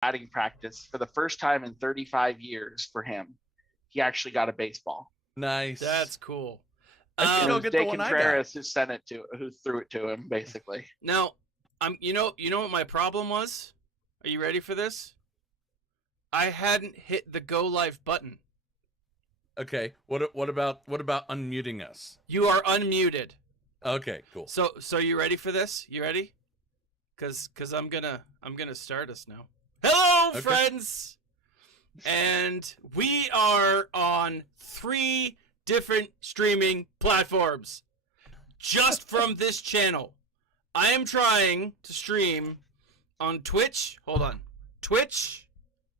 batting practice for the first time in 35 years for him. He actually got a baseball. Nice. That's cool. I think It I'll was get De the one I got. Contreras who threw it to him, basically. Now, you know what my problem was? Are you ready for this? I hadn't hit the go live button. Okay. What about unmuting us? You are unmuted. Okay, cool. So you ready for this? You ready? Cause I'm gonna start us now. Hello, Okay. friends, and we are on 3 different streaming platforms. Just from this channel, I am trying to stream on Twitch. Hold on, Twitch,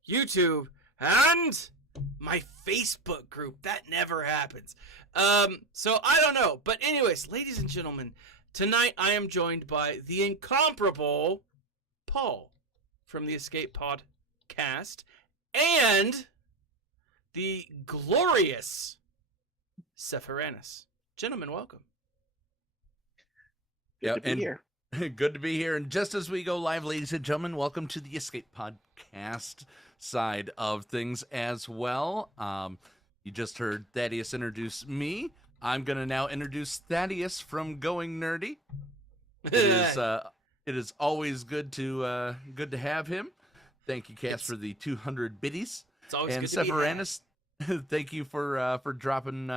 YouTube, and my Facebook group. That never happens. So I don't know. But anyways, ladies and gentlemen, tonight I am joined by the incomparable Paul from the Escape Podcast and the glorious Sephiranus. Gentlemen, welcome. Good to be here. Good to be here. And just as we go live, ladies and gentlemen, welcome to the Escape Podcast side of things as well. You just heard Thaddeus introduce me. I'm going to now introduce Thaddeus from Going Nerdy. It is always good to have him. Thank you, Cass, for the 200 biddies. It's always And good to be here. Sephiranus, thank you for dropping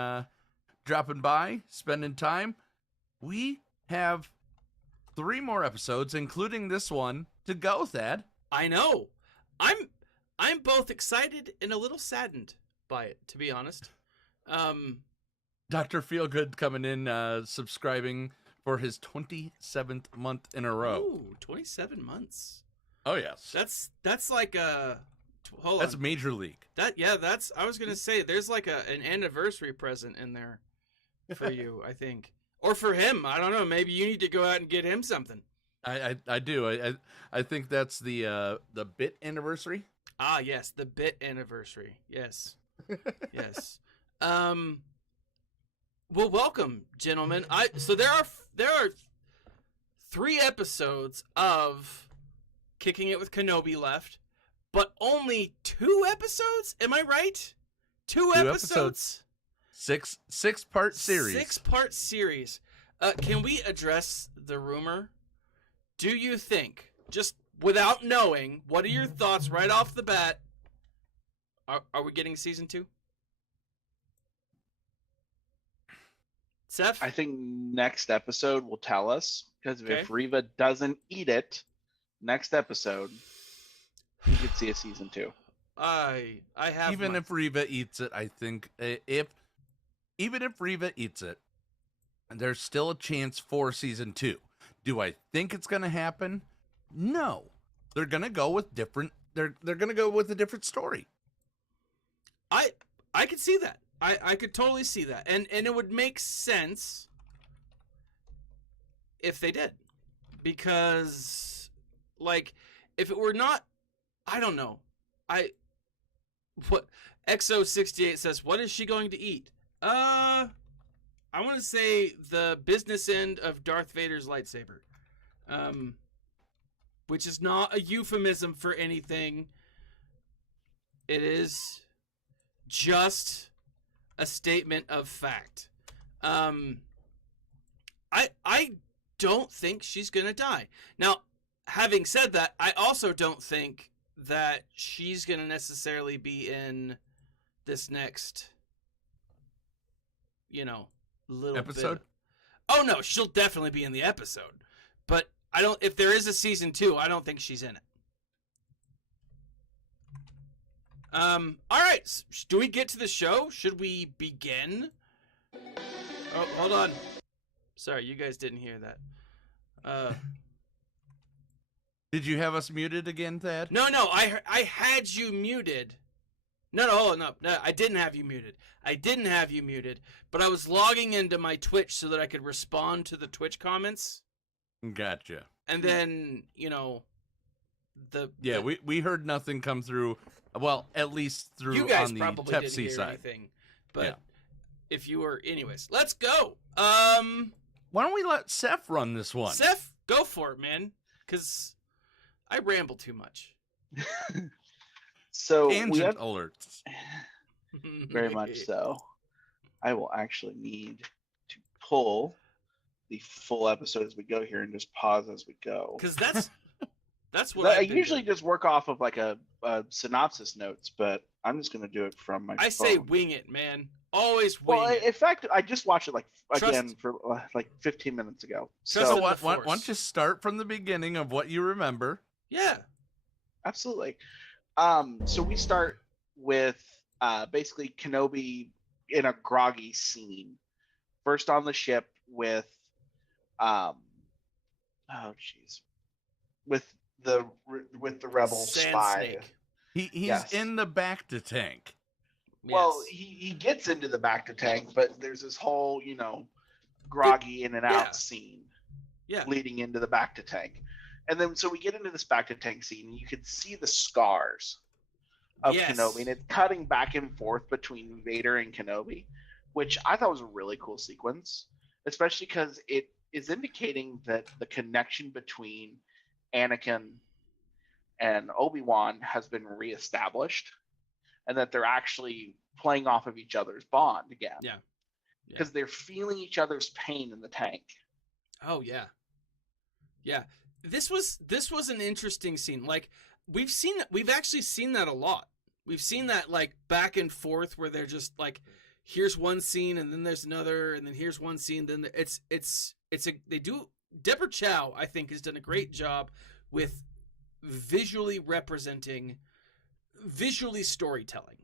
by, spending time. We have 3 more episodes, including this one, to go, Thad. I know. I'm both excited and a little saddened by it, to be honest. Dr. Feelgood coming in, subscribing for his 27th month in a row. Ooh, 27 months. Oh, yes. That's like a hold That's on. Major League. That's I was gonna say there's like an anniversary present in there for you, I think, or for him. I don't know. Maybe you need to go out and get him something. I do. I think that's the bit anniversary. Ah, yes, the bit anniversary. Yes, yes. Well, welcome, gentlemen. So there are 3 episodes of Kicking It with Kenobi left, but only 2 episodes. Am I right? 2 episodes. 6-part series. 6-part series. Can we address the rumor? Do you think, just without knowing, what are your thoughts right off the bat? Are we getting season 2? Seth? I think next episode will tell us, because Okay. if Reva doesn't eat it, next episode, you could see a season 2. I have Even if Reva eats it, I think even if Reva eats it, there's still a chance for season 2. Do I think it's going to happen? No. They're going to go with different. They're going to go with a different story. I could see that. I could totally see that. And it would make sense if they did. Because like if it were not, I don't know. What XO68 says, what is she going to eat? I want to say the business end of Darth Vader's lightsaber. Which is not a euphemism for anything. It is just a statement of fact. I don't think she's gonna die. Now, having said that, I also don't think that she's gonna necessarily be in this next, little Episode? bit. Oh no, she'll definitely be in the episode. But I don't. If there is a season 2, I don't think she's in it. All right. Do we get to the show? Should we begin? Oh, hold on. Sorry, you guys didn't hear that. Did you have us muted again, Thad? No. I had you muted. No. I didn't have you muted. But I was logging into my Twitch so that I could respond to the Twitch comments. Gotcha. And then, we heard nothing come through. Well, at least through you guys on the probably didn't Tepsi hear side. anything. But Yeah. if you were, anyways, let's go. Why don't we let Seth run this one? Seth, go for it, man. Because I ramble too much. So we Tangent have alerts. very much so. I will actually need to pull the full episode as we go here and just pause as we go. Because that's what I I've been usually doing. just work off of like a synopsis notes, but I'm just going to do it from my phone. I say wing it, man. Always wing Well, it. in fact, I just watched it Trust- again for like 15 minutes ago. Trust So in the why Force. don't you start from the beginning of what you remember? Yeah. absolutely. So we start with basically Kenobi in a groggy scene. First on the ship with with the rebel Sand spy. snake. He's Yes. in the back to tank. Well, Yes. he gets into the back to tank, but there's this whole, groggy in and out Yeah. scene Yeah. leading into the back to tank. And then so we get into this back to tank scene, and you can see the scars of Yes. Kenobi, and it's cutting back and forth between Vader and Kenobi, which I thought was a really cool sequence, especially because it is indicating that the connection between Anakin and Obi-Wan has been reestablished, and that they're actually playing off of each other's bond again. Yeah. Because they're feeling each other's pain in the tank. Oh yeah. Yeah. This was an interesting scene. Like we've actually seen that a lot. We've seen that like back and forth where they're just like, here's one scene and then there's another and then here's one scene. Then Deborah Chow, I think, has done a great job with visually storytelling.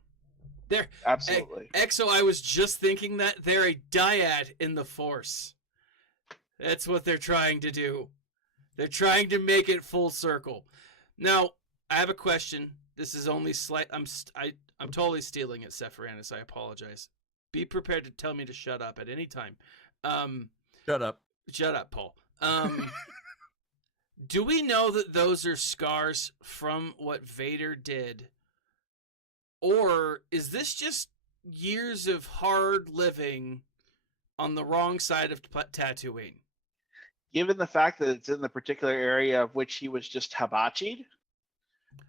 Absolutely. Exo, I was just thinking that they're a dyad in the Force. That's what they're trying to do. They're trying to make it full circle. Now, I have a question. This is only slight. I'm totally stealing it, Sephironis. I apologize. Be prepared to tell me to shut up at any time. Shut up. Shut up, Paul. Do we know that those are scars from what Vader did? Or is this just years of hard living on the wrong side of Tatooine? Given the fact that it's in the particular area of which he was just hibachied,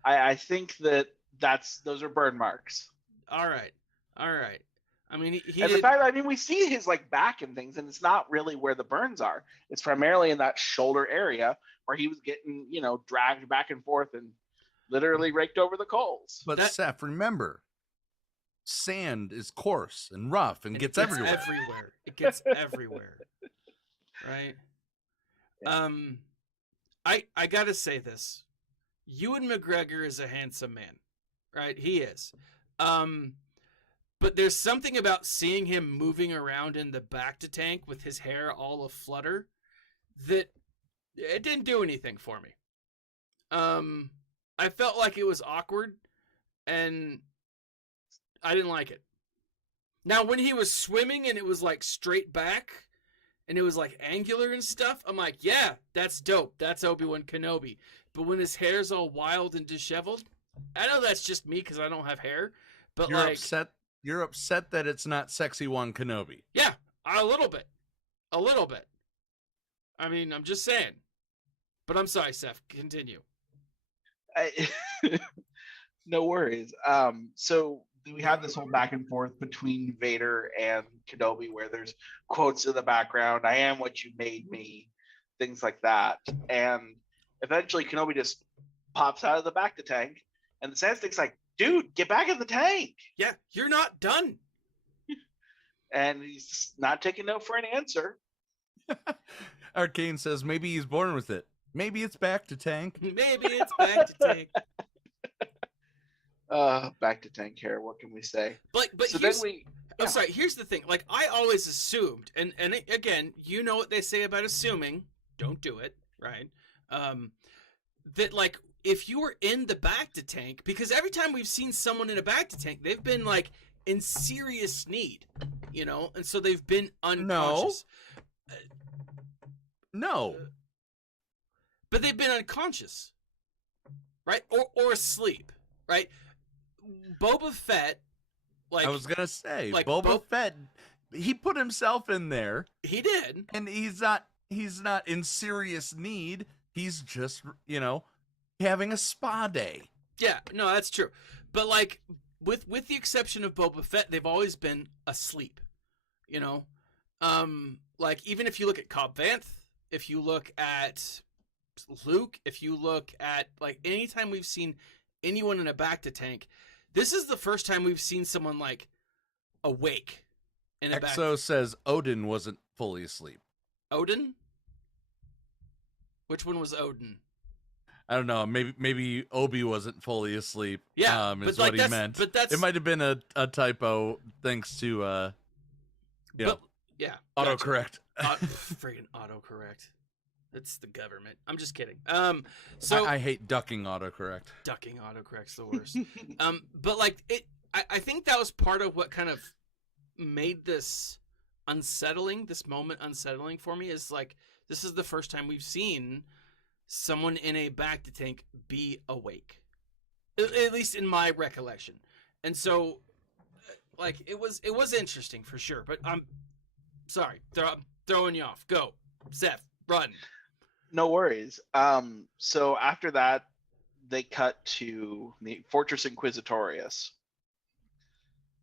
I think those are burn marks. All right. I mean, he And did, the fact, we see his like back and things, and it's not really where the burns are. It's primarily in that shoulder area where he was getting, dragged back and forth and literally raked over the coals. But Seth, remember, sand is coarse and rough and gets everywhere. It gets everywhere. Right? Yeah. I gotta say this. Ewan McGregor is a handsome man. Right? He is. But there's something about seeing him moving around in the back to tank with his hair all aflutter that it didn't do anything for me. I felt like it was awkward and I didn't like it. Now, when he was swimming and it was like straight back and it was like angular and stuff, I'm like, yeah, that's dope. That's Obi-Wan Kenobi. But when his hair's all wild and disheveled, I know that's just me because I don't have hair, but You're upset that it's not sexy one Kenobi. Yeah, a little bit. I mean, I'm just saying. But I'm sorry, Seth. Continue. No worries. So we have this whole back and forth between Vader and Kenobi where there's quotes in the background, I am what you made me, things like that. And eventually Kenobi just pops out of the back to tank, and the sand stick's like, dude, get back in the tank. Yeah, you're not done. And he's not taking no for an answer. Arcane says maybe he's born with it. Maybe it's back to tank. Maybe it's back to tank. Back to tank hair. What can we say? But So here's, then we. I'm sorry. Here's the thing. Like I always assumed, and again, you know what they say about assuming. Don't do it, right? That like if you were in the back to tank, because every time we've seen someone in a back to tank, they've been like in serious need, and so they've been unconscious. No. But they've been unconscious, right? Or asleep, right? Boba Fett, like I was gonna say, like Boba Fett, he put himself in there. He did, and he's not in serious need. He's just having a spa day. Yeah, no, that's true. But like with the exception of Boba Fett, they've always been asleep. You know, like even if you look at Cobb Vanth, if you look at Luke, if you look at like anytime we've seen anyone in a bacta tank, this is the first time we've seen someone like awake in a Exo says Odin wasn't fully asleep. Odin? Which one was Odin? I don't know. Maybe Obi wasn't fully asleep. Yeah, is what he meant. But that's it might have been a typo thanks to yeah, autocorrect. Friggin' autocorrect. It's the government. I'm just kidding. So I hate ducking autocorrect. Ducking autocorrect's the worst. But like I think that was part of what kind of made this moment unsettling for me. Is like this is the first time we've seen someone in a bacta tank be awake, at least in my recollection. And so, like it was interesting for sure. But I'm sorry, I'm throwing you off. Go, Seth, run. No worries. So after that, they cut to the Fortress Inquisitorius,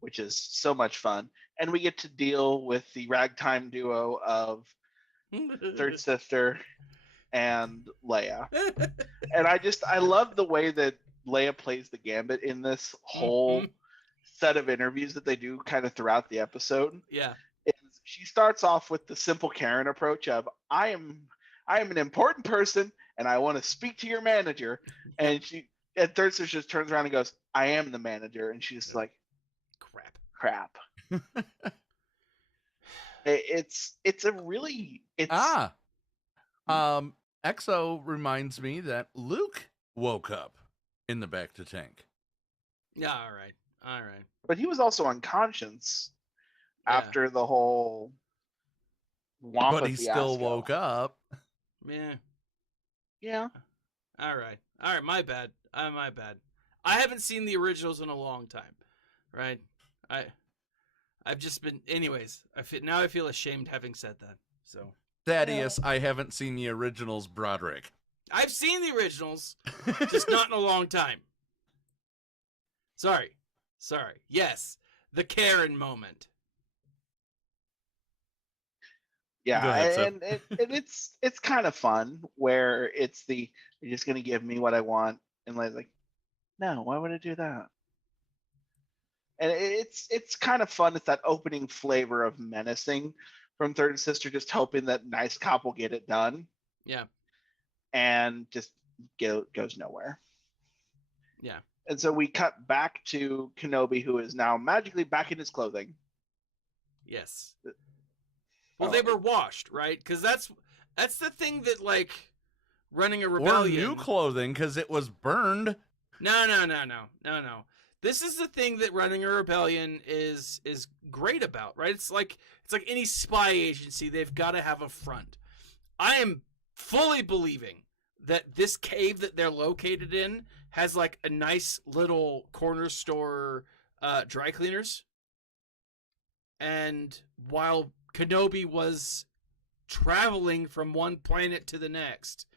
which is so much fun, and we get to deal with the ragtime duo of Third Sister and Leia. And I love the way that Leia plays the gambit in this whole set of interviews that they do kind of throughout the episode. Yeah. She starts off with the simple Karen approach of I am an important person and I want to speak to your manager. And Third Sister just turns around and goes, I am the manager. And she's like, crap. Exo reminds me that Luke woke up in the bacta tank. Yeah, all right. But he was also unconscious after the whole Wampa But he fiasco. still woke up. Yeah. All right. My bad. My bad. I haven't seen the originals in a long time, right? I've just been. Anyways, I feel ashamed having said that. So Thaddeus, I haven't seen the originals. Broderick, I've seen the originals, just not in a long time. Sorry. Yes, the Karen moment. Yeah, ahead, and it's kind of fun where you're just gonna give me what I want, and like, no, why would I do that? And it's kind of fun. It's that opening flavor of menacing from Third Sister, just hoping that nice cop will get it done. Yeah, and just goes nowhere. Yeah, and so we cut back to Kenobi, who is now magically back in his clothing. Yes. Well, they were washed, right? Because that's the thing that like running a rebellion. Or new clothing because it was burned. No. This is the thing that running a rebellion is great about, right? It's like any spy agency, they've got to have a front. I am fully believing that this cave that they're located in has like a nice little corner store dry cleaners. And while Kenobi was traveling from one planet to the next,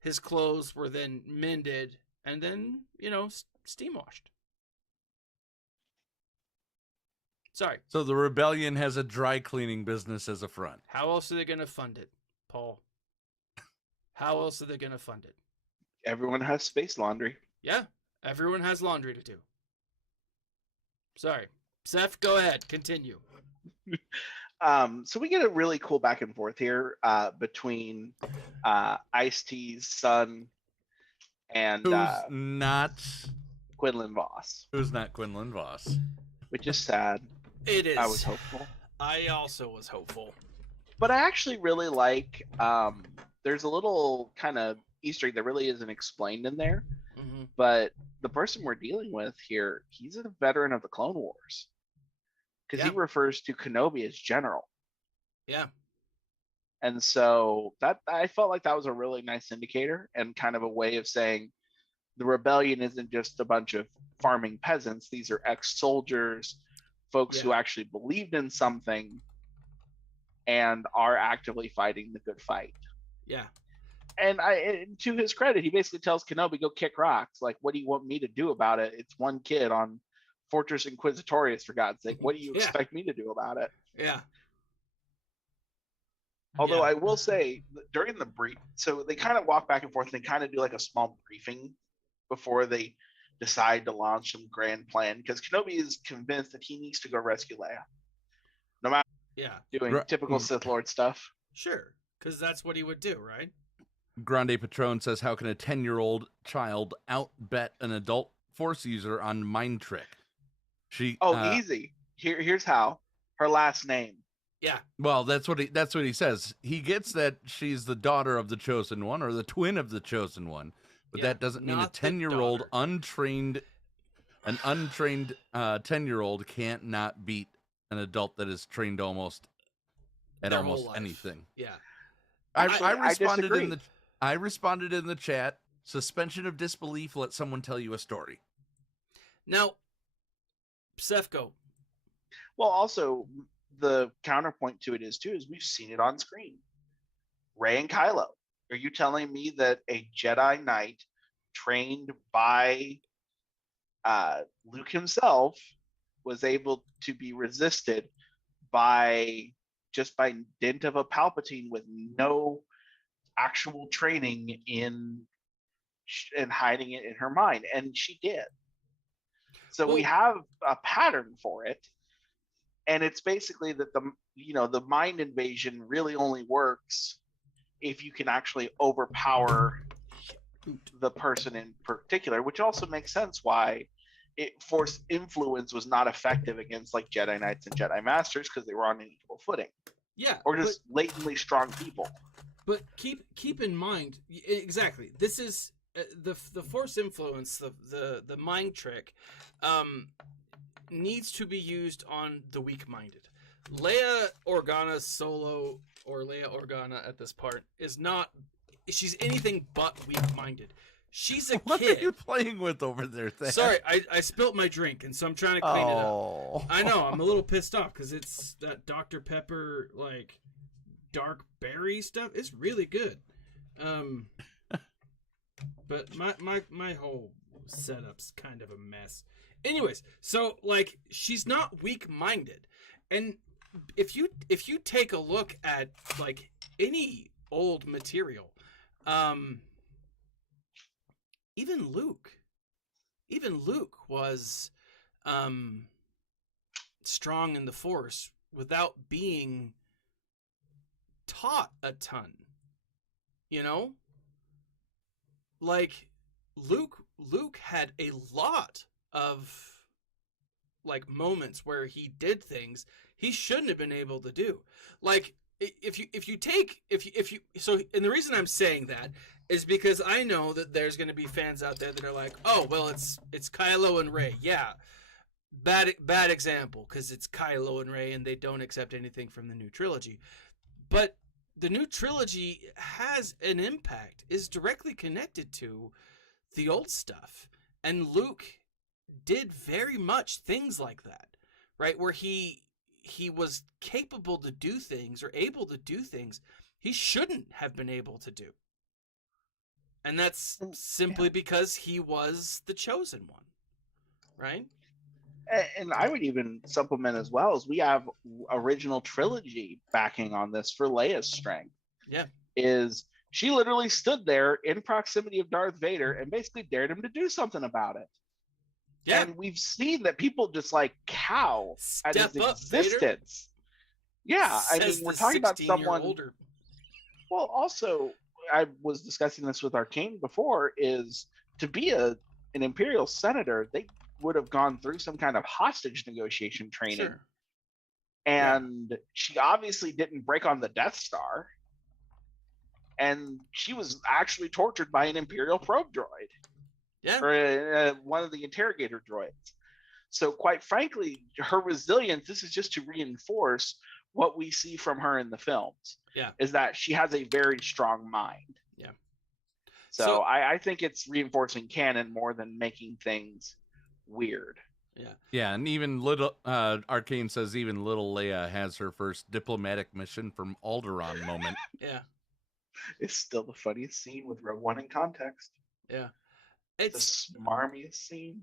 his clothes were then mended and then, steam washed. Sorry. So the rebellion has a dry cleaning business as a front. How else are they going to fund it, Paul? How else are they going to fund it? Everyone has space laundry. Yeah, everyone has laundry to do. Sorry. Seth, go ahead. Continue. So we get a really cool back and forth here between Ice-T's son and who's not Quinlan Voss. Who's not Quinlan Voss. Which is sad. It is. I was hopeful. I also was hopeful. But I actually really like, there's a little kind of Easter egg that really isn't explained in there. Mm-hmm. But the person we're dealing with here, he's a veteran of the Clone Wars. Because he refers to Kenobi as General. Yeah. And so that I felt like that was a really nice indicator and kind of a way of saying the rebellion isn't just a bunch of farming peasants. These are ex-soldiers, folks who actually believed in something and are actively fighting the good fight. Yeah. to his credit, he basically tells Kenobi, "Go kick rocks. Like, what do you want me to do about it? It's one kid on Fortress Inquisitorius, for God's sake. What do you Yeah. expect me to do about it?" Yeah. Although Yeah. I will say, during the brief, so they kind of walk back and forth. And they kind of do like a small briefing before they decide to launch some grand plan, because Kenobi is convinced that he needs to go rescue Leia, no matter Yeah. doing typical Sith Lord stuff. Sure. Because that's what he would do, right? Grande Patron says, how can a 10-year-old child outbet an adult Force user on mind trick? Easy. Here's how. Her last name. Yeah. Well, that's what he says. He gets that she's the daughter of the Chosen One or the twin of the Chosen One, but that doesn't mean a 10-year-old untrained 10-year-old can't not beat an adult that is trained almost anything. Yeah. I responded in the chat, suspension of disbelief, let someone tell you a story. Now, Sefko. Well, also, the counterpoint to it is we've seen it on screen. Rey and Kylo. Are you telling me that a Jedi Knight trained by Luke himself was able to be resisted by dint of a Palpatine with no actual training in hiding it in her mind? And she did. So we have a pattern for it. And it's basically that the mind invasion really only works if you can actually overpower the person in particular, which also makes sense why Force influence was not effective against like Jedi Knights and Jedi Masters, because they were on an equal footing. Yeah. Or just latently strong people. But keep in mind, exactly, this is the Force influence, the mind trick, needs to be used on the weak-minded. Leia Organa Solo, or Leia Organa at this part, she's anything but weak-minded. She's a what kid. What are you playing with over there, Thad? Sorry, I spilt my drink, and so I'm trying to clean it up. I know, I'm a little pissed off, because it's that Dr. Pepper, like, dark berry stuff. It's really good. But my whole setup's kind of a mess. Anyways, so like she's not weak-minded, and if you take a look at like any old material, even Luke was strong in the Force without being taught a ton. You know, like Luke had a lot of like moments where he did things he shouldn't have been able to do. Like and the reason I'm saying that is because I know that there's going to be fans out there that are like, oh well, it's Kylo and Rey. Yeah, bad example, because it's Kylo and Rey and they don't accept anything from the new trilogy. But the new trilogy has an impact, is directly connected to the old stuff. And Luke did very much things like that, right? Where he was capable to do things, or able to do things he shouldn't have been able to do. And that's simply because he was the chosen one, right? And I would even supplement as well, as we have original trilogy backing on this for Leia's strength. Yeah. Is she literally stood there in proximity of Darth Vader and basically dared him to do something about it. Yeah. And we've seen that people just like cow at his existence. Yeah. I mean, we're talking about someone older. Well, also, I was discussing this with Arcane before, is to be an Imperial senator, they would have gone through some kind of hostage negotiation training. Sure. And she obviously didn't break on the Death Star. And she was actually tortured by an Imperial probe droid. Yeah. Or one of the interrogator droids. So quite frankly, her resilience, this is just to reinforce what we see from her in the films. Yeah. Is that she has a very strong mind. Yeah. So I think it's reinforcing canon more than making things weird. Yeah. Yeah, and even little Arcane says even little Leia has her first diplomatic mission from Alderaan moment. Yeah. It's still the funniest scene with Rogue One in context. Yeah. The It's smarmiest scene.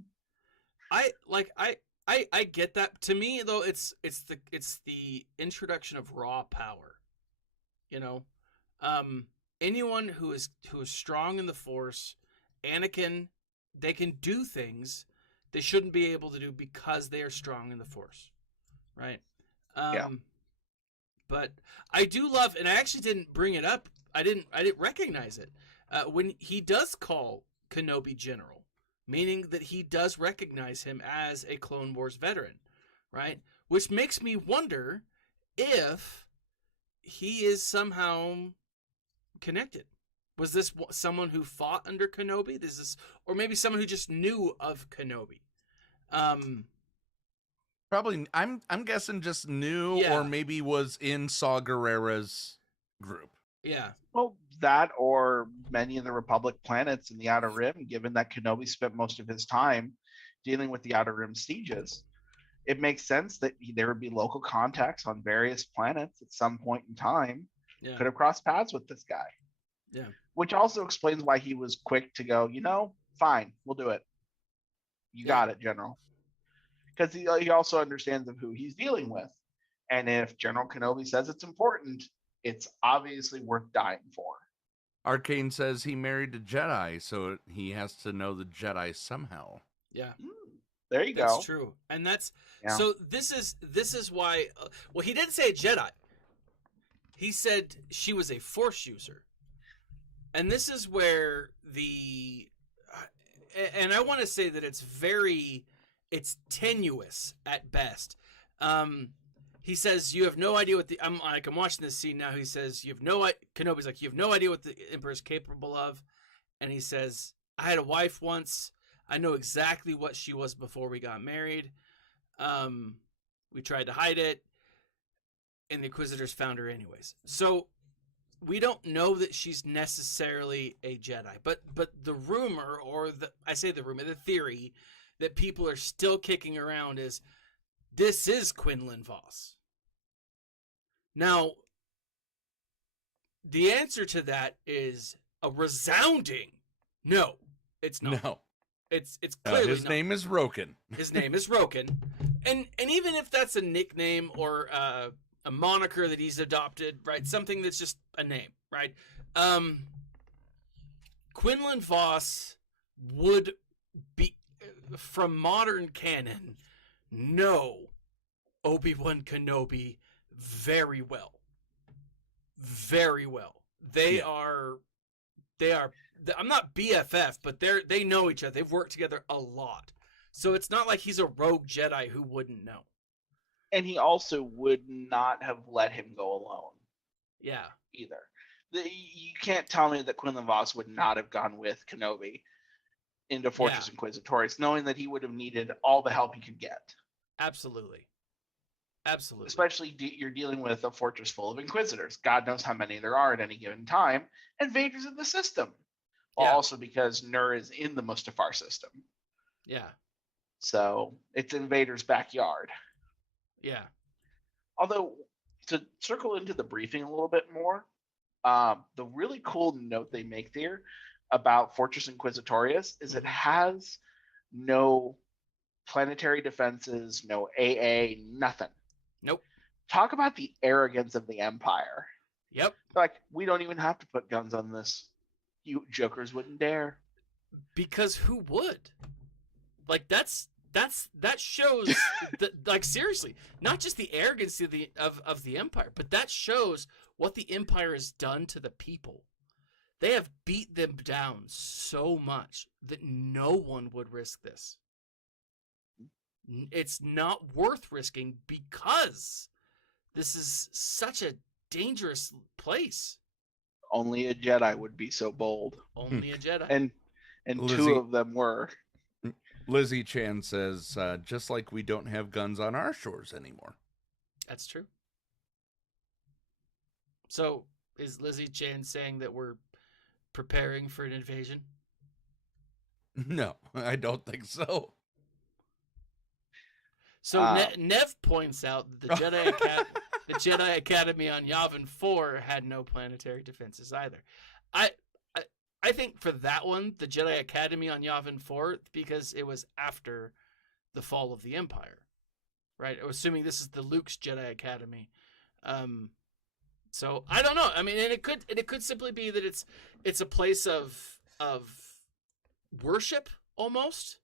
I get that. To me though, it's the introduction of raw power. You know, anyone who is strong in the Force, Anakin, they can do things they shouldn't be able to do because they are strong in the Force, right? Yeah. But I do love, and I actually didn't bring it up. I didn't recognize it when he does call Kenobi General, meaning that he does recognize him as a Clone Wars veteran, right? Which makes me wonder if he is somehow connected. Was this someone who fought under Kenobi? Or maybe someone who just knew of Kenobi? Probably, I'm guessing just knew, Yeah. or maybe was in Saw Gerrera's group. Yeah. Well, that or many of the Republic planets in the Outer Rim, given that Kenobi spent most of his time dealing with the Outer Rim sieges, it makes sense that there would be local contacts on various planets at some point in time. Yeah. Could have crossed paths with this guy. Yeah. Which also explains why he was quick to go, fine, we'll do it. You got it, General. Because he also understands of who he's dealing with. And if General Kenobi says it's important, it's obviously worth dying for. Arcane says he married a Jedi, so he has to know the Jedi somehow. Yeah. There you go. That's true. And that's so this is why well, he didn't say a Jedi. He said she was a Force user. And this is where and I want to say that it's tenuous at best. He says, you have no idea what I'm watching this scene now. He says, Kenobi's like, you have no idea what the Emperor's capable of. And he says, I had a wife once. I know exactly what she was before we got married. We tried to hide it, and the Inquisitors found her anyways. So we don't know that she's necessarily a Jedi, but the rumor, or the theory that people are still kicking around is this is Quinlan Vos. Now, the answer to that is a resounding no. It's not. No. It's clearly his not. name is Roken. His name is Roken. And even if that's a nickname or a moniker that he's adopted, right? Something that's just a name, right? Quinlan Vos would be, from modern canon, know Obi-Wan Kenobi very well. Very well. They are I'm not BFF, but they know each other. They've worked together a lot. So it's not like he's a rogue Jedi who wouldn't know. And he also would not have let him go alone. Yeah. Either. You can't tell me that Quinlan Vos would not have gone with Kenobi into Fortress Inquisitorius, knowing that he would have needed all the help he could get. Absolutely. Absolutely. Especially you're dealing with a fortress full of Inquisitors. God knows how many there are at any given time. And Vader's in the system. Also because Nur is in the Mustafar system. Yeah. So it's in Vader's backyard. Yeah. Although, to circle into the briefing a little bit more, the really cool note they make there about Fortress Inquisitorius is it has no planetary defenses, no AA, nothing. Nope. Talk about the arrogance of the Empire. Yep. Like, we don't even have to put guns on this. You jokers wouldn't dare. Because who would? Like, that shows like, seriously, not just the arrogance of the Empire, but that shows what the Empire has done to the people. They have beat them down so much that no one would risk this. It's not worth risking because this is such a dangerous place. Only a Jedi would be so bold. Only a Jedi. And Lizzie, two of them were. Lizzie Chan says, just like we don't have guns on our shores anymore. That's true. So, is Lizzie Chan saying that we're preparing for an invasion? No, I don't think so. So Nev points out that the Jedi Academy on Yavin 4 had no planetary defenses either. I think for that one, the Jedi Academy on Yavin 4, because it was after the fall of the Empire, right? I'm assuming this is the Luke's Jedi Academy. So I don't know. I mean, and it could simply be that it's a place of worship almost.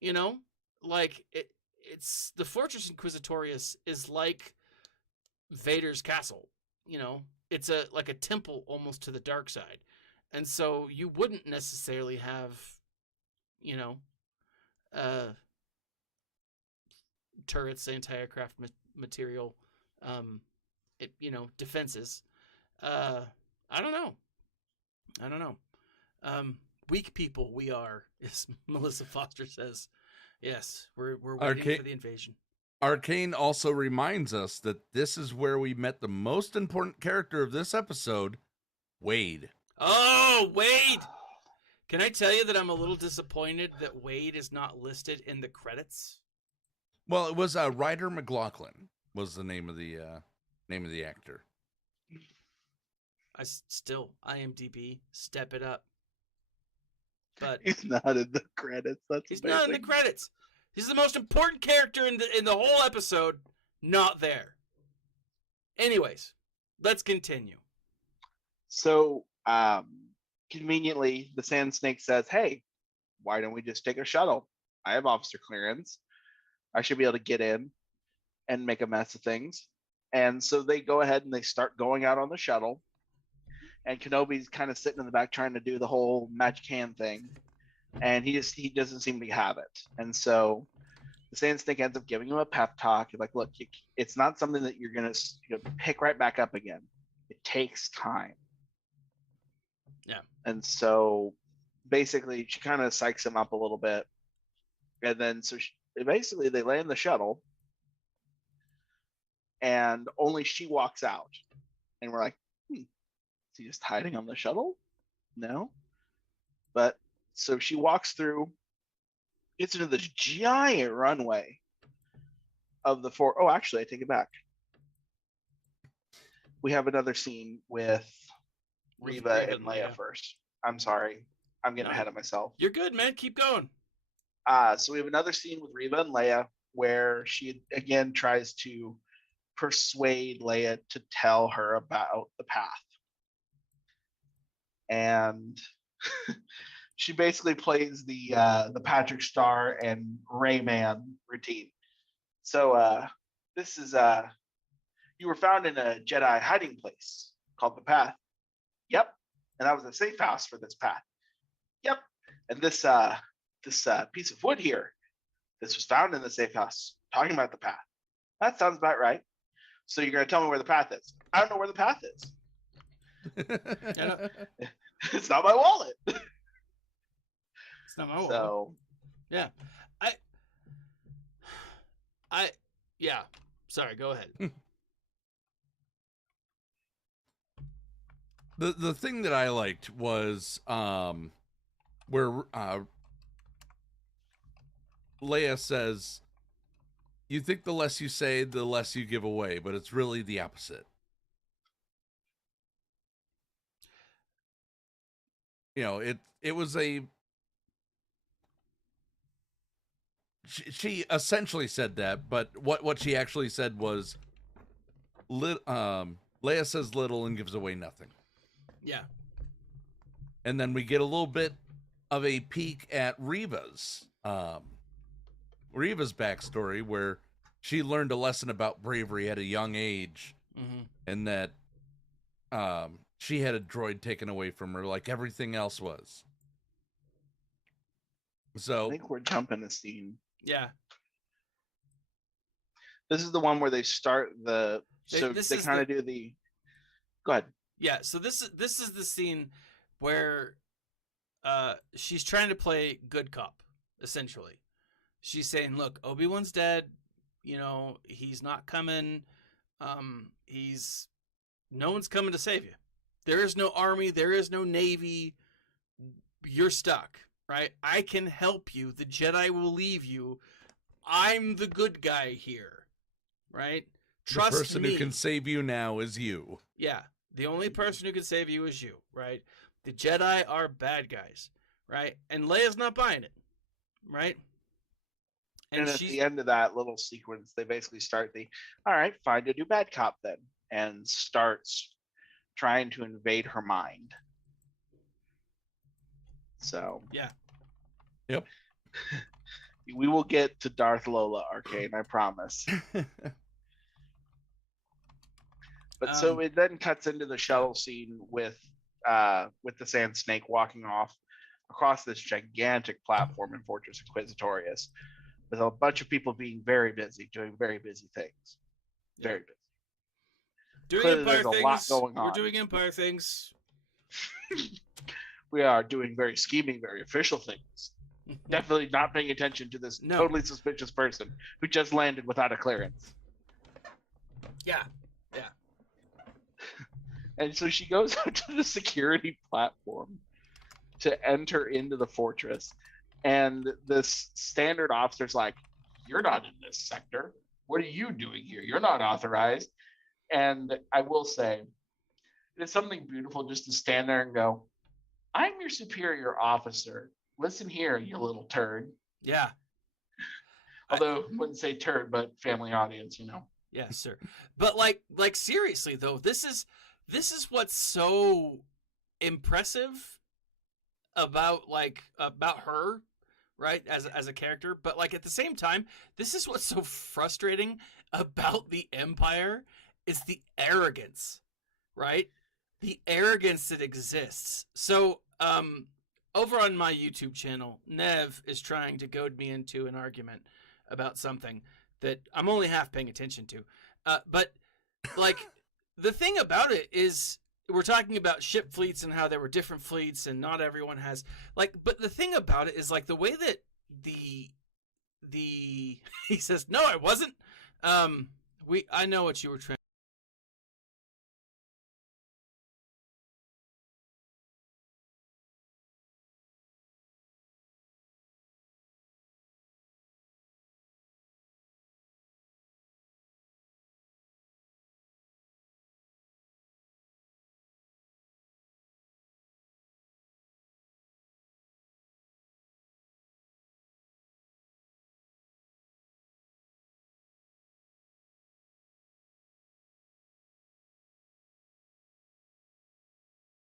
You know, like it's the Fortress Inquisitorius is like Vader's castle. You know, it's like a temple almost to the dark side. And so you wouldn't necessarily have, you know, turrets, anti-aircraft material, defenses. I don't know. Weak people we are, as Melissa Foster says. Yes, we're waiting for the invasion. Arcane also reminds us that this is where we met the most important character of this episode, Wade. Oh, Wade! Can I tell you that I'm a little disappointed that Wade is not listed in the credits? Well, it was Ryder McLaughlin was the name of the actor. IMDb, step it up. But he's not in the credits. He's not in the credits. He's the most important character in the whole episode. Not there. Anyways, let's continue. So, conveniently, the Sand Snake says, "Hey, why don't we just take a shuttle? I have officer clearance. I should be able to get in and make a mess of things." And so they go ahead and they start going out on the shuttle. And Kenobi's kind of sitting in the back trying to do the whole magic hand thing. And he doesn't seem to have it. And so the Sand Snake ends up giving him a pep talk. Like, look, it's not something that you're going to pick right back up again. It takes time. Yeah. And so basically she kind of psychs him up a little bit. And then basically they land the shuttle. And only she walks out. And we're like, is he just hiding on the shuttle? No. But so she walks through, gets into this giant runway of the four. Oh, actually, I take it back. We have another scene with Reva and Leia first. I'm sorry. I'm getting ahead of myself. You're good, man. Keep going. So we have another scene with Reva and Leia where she again tries to persuade Leia to tell her about the path. And she basically plays the Patrick Star and Rayman routine. So this is you were found in a Jedi hiding place called the Path. Yep. And that was a safe house for this path. Yep. And this piece of wood here, this was found in the safe house, talking about the path. That sounds about right. So you're going to tell me where the path is. I don't know where the path is. It's not my wallet. It's not my wallet. So, yeah. Yeah. Sorry, go ahead. The thing that I liked was where Leia says, "You think the less you say, the less you give away, but it's really the opposite." You know, it was a. She essentially said that, but what she actually said was, Leia says little and gives away nothing. Yeah. And then we get a little bit of a peek at Reva's backstory, where she learned a lesson about bravery at a young age, and that she had a droid taken away from her like everything else was. So I think we're jumping a scene. Yeah. This is the one where they start the. So they kind of do the. Go ahead. Yeah. So this is the scene where she's trying to play good cop. Essentially, she's saying, "Look, Obi-Wan's dead. You know, he's not coming. No one's coming to save you. There is no army. There is no navy. You're stuck." Right? I can help you. The Jedi will leave you. I'm the good guy here. Right? Trust the person me. who can save you now is you. Yeah, the only person who can save you is you, right? The Jedi are bad guys, right? And Leia's not buying it, right? And at the end of that little sequence, they basically start all right, find a new bad cop then, and starts trying to invade her mind. So yeah. Yep. We will get to Darth Lola Arcane, I promise. But so it then cuts into the shuttle scene with the Sand Snake walking off across this gigantic platform in Fortress Inquisitorius, with a bunch of people being very busy, doing very busy things. Very busy. Doing Clearly, Empire there's a things. lot going on. We're doing Empire things. We are doing very scheming, very official things. Definitely not paying attention to this totally suspicious person who just landed without a clearance. Yeah. And so she goes out to the security platform to enter into the fortress. And this standard officer's like, "You're not in this sector. What are you doing here? You're not authorized." And I will say, it is something beautiful just to stand there and go, "I'm your superior officer. Listen here, you little turd." Yeah. Although I wouldn't say turd, but family audience, you know. Yes, sir. But like seriously though, this is what's so impressive about her, right? As a character, but like at the same time, this is what's so frustrating about the Empire is the arrogance, right? The arrogance that exists. So, over on my YouTube channel, Nev is trying to goad me into an argument about something that I'm only half paying attention to. But like the thing about it is we're talking about ship fleets and how there were different fleets and not everyone has but the thing about it is like the way that the he says, "No, I wasn't." I know what you were trying